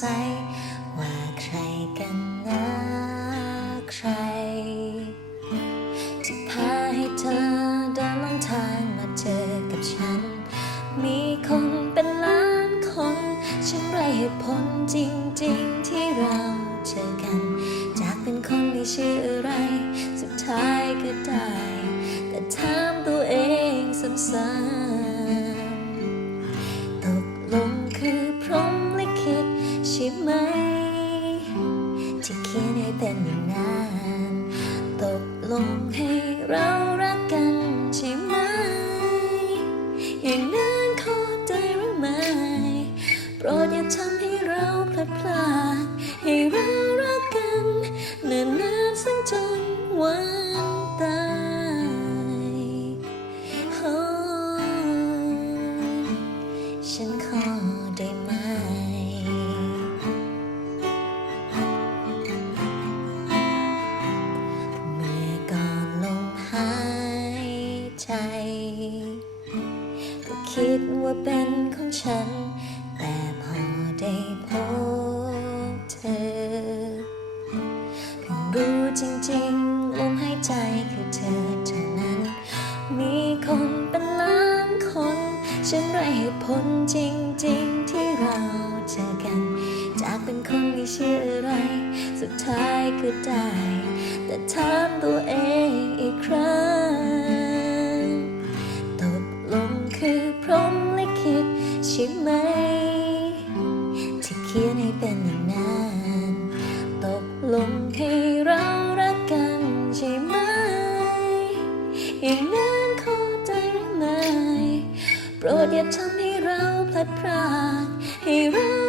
ใส ว่าใครกันนะใคร ที่พาให้เธอเดินลังทางมาเจอกับฉัน มีคนเป็นล้านคน ฉันไรเหตุผลจริง ๆ ที่เราเจอกัน จากเป็นคนไม่ชื่ออะไร สุดท้ายก็ได้ แต่ถามตัวเองซ้ำๆ ไหม ที่เขียนให้เป็นอย่างนั้นตกลงให้เรารักกันใช่ไหม อย่างนั้นขอใจหรือไม่โปรดอย่าทำให้เราพลัดพรากให้เรารักกันเนิ่นนานสักจนวันตายโอ้ฉันขอได้ไหม ก็คิดว่าเป็นของฉัน แต่พอได้พบเธอเพิ่งรู้จริงๆลมหายใจคือเธอเท่านั้น มีคนเป็นล้านคน ฉันไรเหตุผลจริงๆที่เราเจอกัน จากเป็นคนไม่เชื่ออะไร สุดท้ายก็ได้ แต่ถามตัวเองอีกครั้ง ขียนให้เป็นอย่างนั้นตกลงให้เรารักกันใช่ไหม อย่างนั้นขอใจหรือไม่ โปรดอย่าทำให้เราพลัดพรากให้เรา